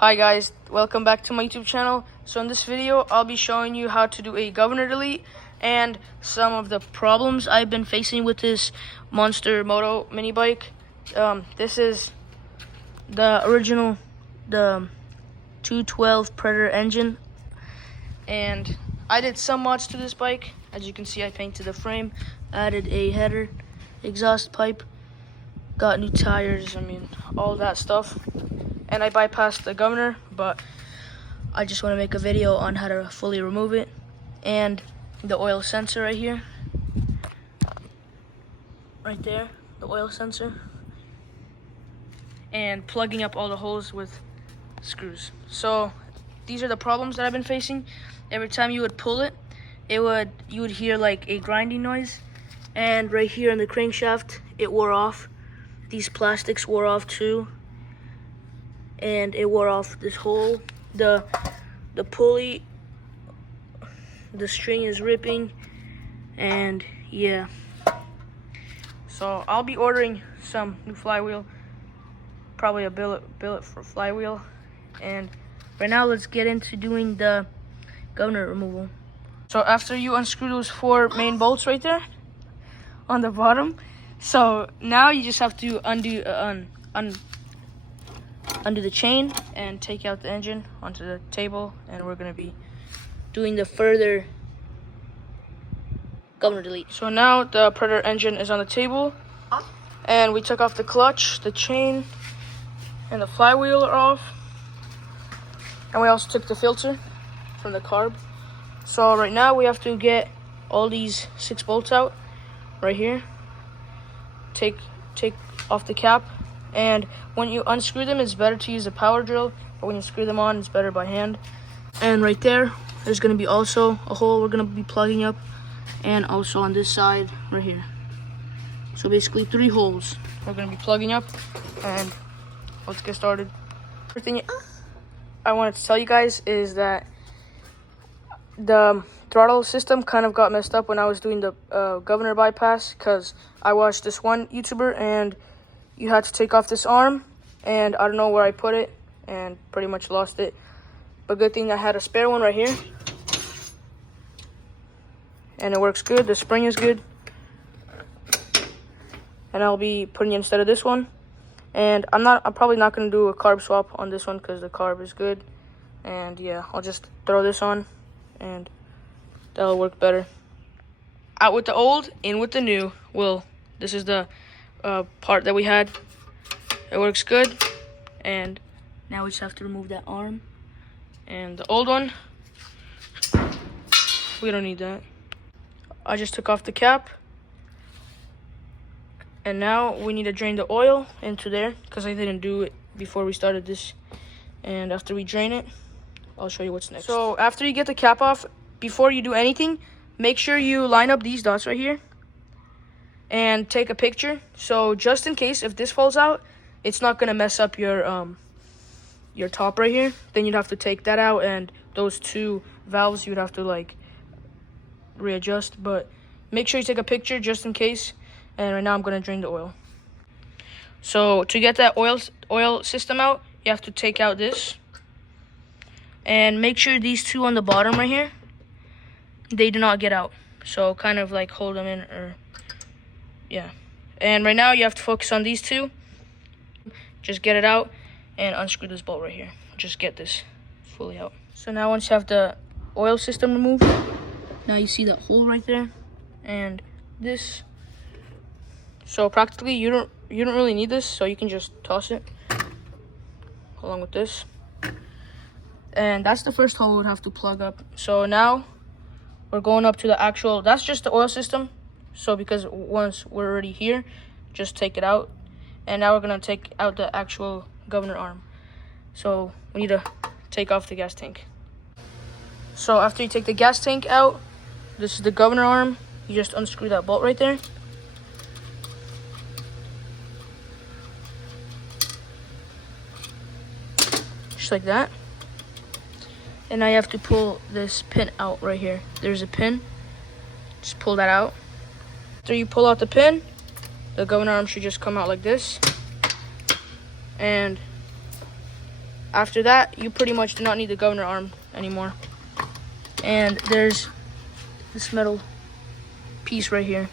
Hi guys, welcome back to my YouTube channel. So in this video, I'll be showing you how to do a governor delete and some of the problems I've been facing with this Monster Moto mini bike. This is the original, the 212 Predator engine, and I did some mods to this bike. As you can see, I painted the frame, added a header, exhaust pipe, got new tires, all that stuff. And I bypassed the governor, but I just want to make a video on how to fully remove it. And the oil sensor right here. Right there, the oil sensor. And plugging up all the holes with screws. So these are the problems that I've been facing. Every time you would pull it, you would hear like a grinding noise. And right here in the crankshaft, it wore off. These plastics wore off too. And it wore off this hole. The pulley, the string is ripping, and yeah. So I'll be ordering some new flywheel, probably a billet for flywheel. And right now, let's get into doing the governor removal. So after you unscrew those 4 main bolts right there on the bottom, so now you just have to undo the chain and take out the engine onto the table, and we're going to be doing the further governor delete. So now the Predator engine is on the table, and we took off the clutch, the chain, and the flywheel are off, and we also took the filter from the carb. So right now we have to get all these 6 bolts out right here, take off the cap. And when you unscrew them, it's better to use a power drill, but when you screw them on, it's better by hand. And right there's going to be also a hole we're going to be plugging up, and also on this side right here. So basically 3 holes we're going to be plugging up, and let's get started. First thing I wanted to tell you guys is that the throttle system kind of got messed up when I was doing the governor bypass, because I watched this one YouTuber and you had to take off this arm, and I don't know where I put it and pretty much lost it. But good thing I had a spare one right here, and it works good. The spring is good, and I'll be putting it instead of this one. And I'm probably not going to do a carb swap on this one because the carb is good. And yeah, I'll just throw this on and that'll work better. Out with the old, in with the new. Well, this is the part that we had. It works good, and now we just have to remove that arm. And the old one, we don't need that. I just took off the cap, and now we need to drain the oil into there because I didn't do it before we started this. And after we drain it, I'll show you what's next. So after you get the cap off, before you do anything, make sure you line up these dots right here and take a picture. So just in case if this falls out, it's not gonna mess up your top right here. Then you'd have to take that out, and those 2 valves you'd have to like readjust. But make sure you take a picture just in case. And right now I'm gonna drain the oil. So to get that oil system out, you have to take out this, and make sure these 2 on the bottom right here, they do not get out. So kind of like hold them in, or yeah. And right now you have to focus on these 2. Just get it out and unscrew this bolt right here. Just get this fully out. So now once you have the oil system removed, now you see that hole right there and this. So practically you don't really need this, so you can just toss it along with this. And that's the first hole we would have to plug up. So now we're going up to the actual, that's just the oil system. So because once we're already here, just take it out. And now we're going to take out the actual governor arm. So we need to take off the gas tank. So after you take the gas tank out, this is the governor arm. You just unscrew that bolt right there. Just like that. And now you have to pull this pin out right here. There's a pin. Just pull that out. After you pull out the pin, the governor arm should just come out like this. And After that, you pretty much do not need the governor arm anymore. And there's this metal piece right here.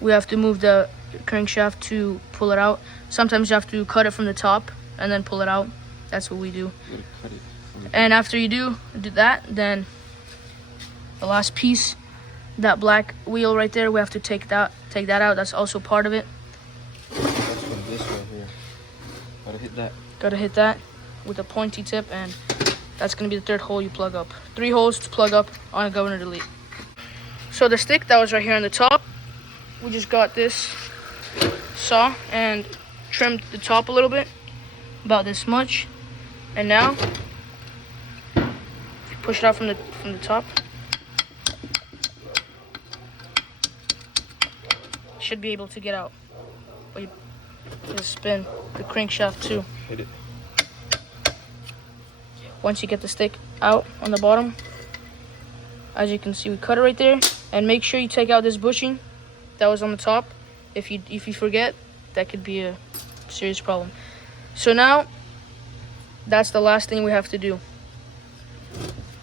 We have to move the crankshaft to pull it out. Sometimes you have to cut it from the top and then pull it out. That's what we do. And after you do that, then the last piece, that black wheel right there, we have to take that out. That's also part of it. That's from this right here. Gotta hit that. Gotta hit that with a pointy tip, and that's gonna be the third hole you plug up. 3 holes to plug up on a governor delete. So the stick that was right here on the top, we just got this saw and trimmed the top a little bit, about this much. And now, if you push it out from the top, you should be able to get out. But you just spin the crankshaft too. Hit it. Once you get the stick out on the bottom, as you can see, we cut it right there. And make sure you take out this bushing that was on the top. If you forget, that could be a serious problem. So now, that's the last thing we have to do.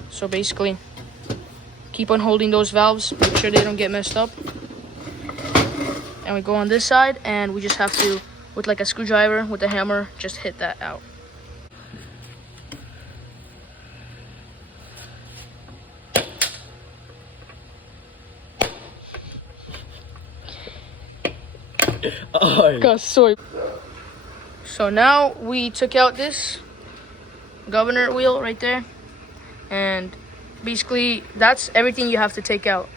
So basically, keep on holding those valves, make sure they don't get messed up. And we go on this side, and we just have to, with like a screwdriver, with a hammer, just hit that out. So now we took out this governor wheel right there, and basically that's everything you have to take out.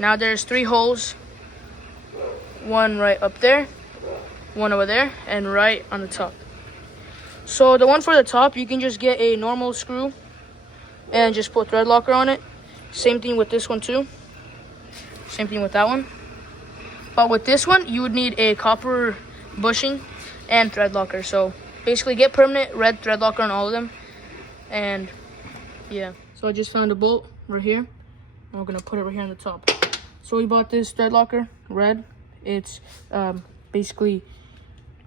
Now there's 3 holes, one right up there, one over there, and right on the top. So the one for the top, you can just get a normal screw and just put thread locker on it. Same thing with this one too. Same thing with that one. But with this one, you would need a copper bushing and thread locker. So basically get permanent red thread locker on all of them. And yeah, so I just found a bolt right here. And we're gonna put it right here on the top. So we bought this thread locker, red. It's basically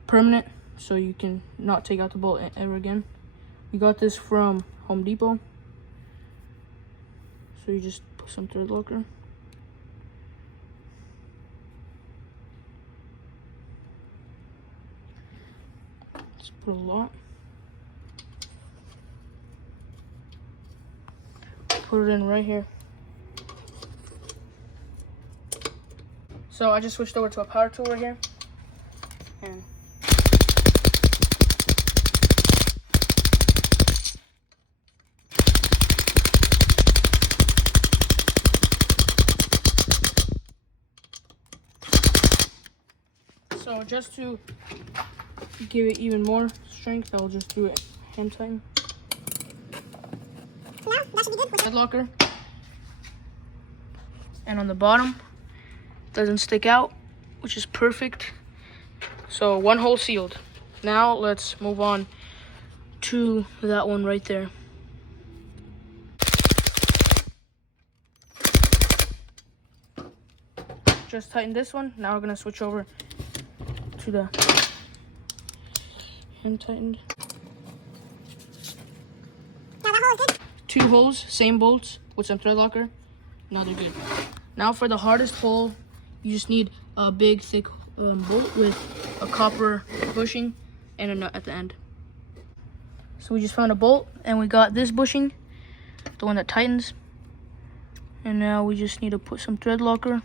permanent, so you can not take out the bolt ever again. We got this from Home Depot. So you just put some thread locker. Put a lot. Put it in right here. So I just switched over to a power tool right here. And so just to give it even more strength, I'll just do it hand tighten. Now, that should be good. Thread locker. And on the bottom, doesn't stick out, which is perfect. So 1 hole sealed. Now let's move on to that one right there. Just tighten this one. Now we're gonna switch over to the hand tightened. Now that hole is good. 2 holes, same bolts with some thread locker. Now they're good. Now for the hardest hole, you just need a big thick bolt with a copper bushing and a nut at the end. So we just found a bolt and we got this bushing, the one that tightens. And now we just need to put some thread locker.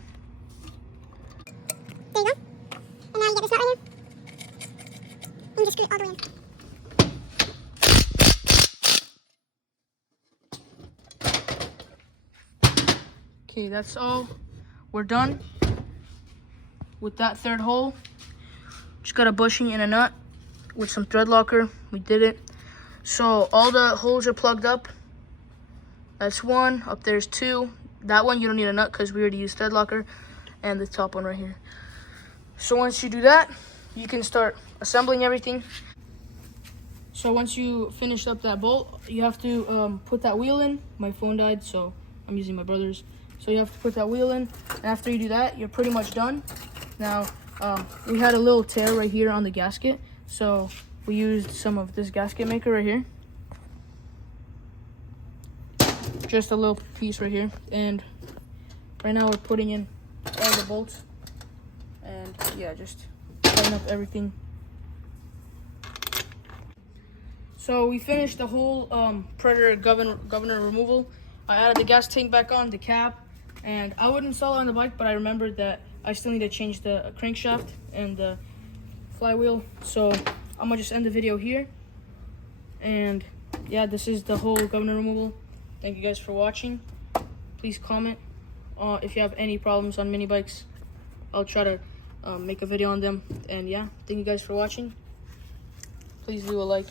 There you go. And now you get this nut right here. And you just screw it all the way in. Okay, that's all. We're done with that 3rd hole. Just got a bushing and a nut with some thread locker. We did it. So all the holes are plugged up. That's 1. Up there's 2. That one you don't need a nut because we already used thread locker. And the top one right here. So once you do that, you can start assembling everything. So once you finish up that bolt, you have to put that wheel in. My phone died, so I'm using my brother's. So you have to put that wheel in. And after you do that, you're pretty much done. Now, we had a little tear right here on the gasket. So we used some of this gasket maker right here. Just a little piece right here. And right now we're putting in all the bolts. And yeah, just tighten up everything. So we finished the whole Predator governor removal. I added the gas tank back on, the cap, and I would install it on the bike, but I remembered that I still need to change the crankshaft and the flywheel. So I'm gonna just end the video here. And yeah, this is the whole governor removal. Thank you guys for watching. Please comment if you have any problems on mini bikes. I'll try to make a video on them. And yeah, thank you guys for watching. Please leave a like.